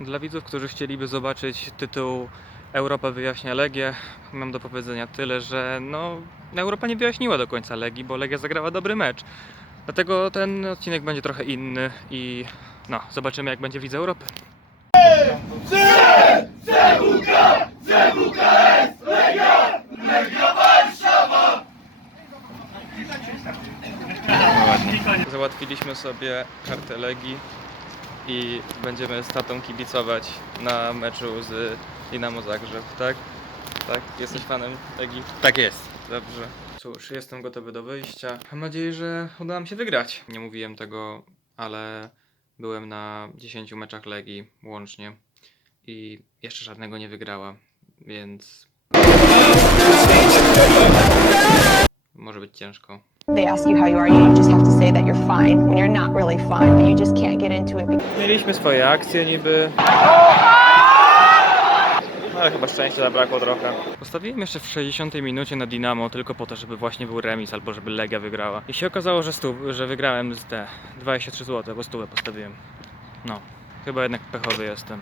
Dla widzów, którzy chcieliby zobaczyć tytuł Europa wyjaśnia Legię, mam do powiedzenia tyle, że no, Europa nie wyjaśniła do końca Legii, bo Legia zagrała dobry mecz. Dlatego ten odcinek będzie trochę inny i no, zobaczymy jak będzie w Lidze Europy. Załatwiliśmy sobie kartę Legii i będziemy z tatą kibicować na meczu z Dynamo Zagrzeb, tak? Tak? Jesteś fanem Legii? Tak jest. Dobrze. Cóż, jestem gotowy do wyjścia. Mam nadzieję, że uda nam się wygrać. Nie mówiłem tego, ale byłem na 10 meczach Legii łącznie i jeszcze żadnego nie wygrała, więc może być ciężko. They ask you how you are, you just have to say that you're fine when you're not really fine, but you just can't get into it Mieliśmy swoje akcje niby. Ale chyba szczęścia zabrakło trochę. Postawiłem jeszcze w 60 minucie na Dynamo tylko po to, żeby właśnie był remis albo żeby Legia wygrała. I się okazało, że, stu, że wygrałem z te 23 zł, bo stówę postawiłem. No, chyba jednak pechowy jestem.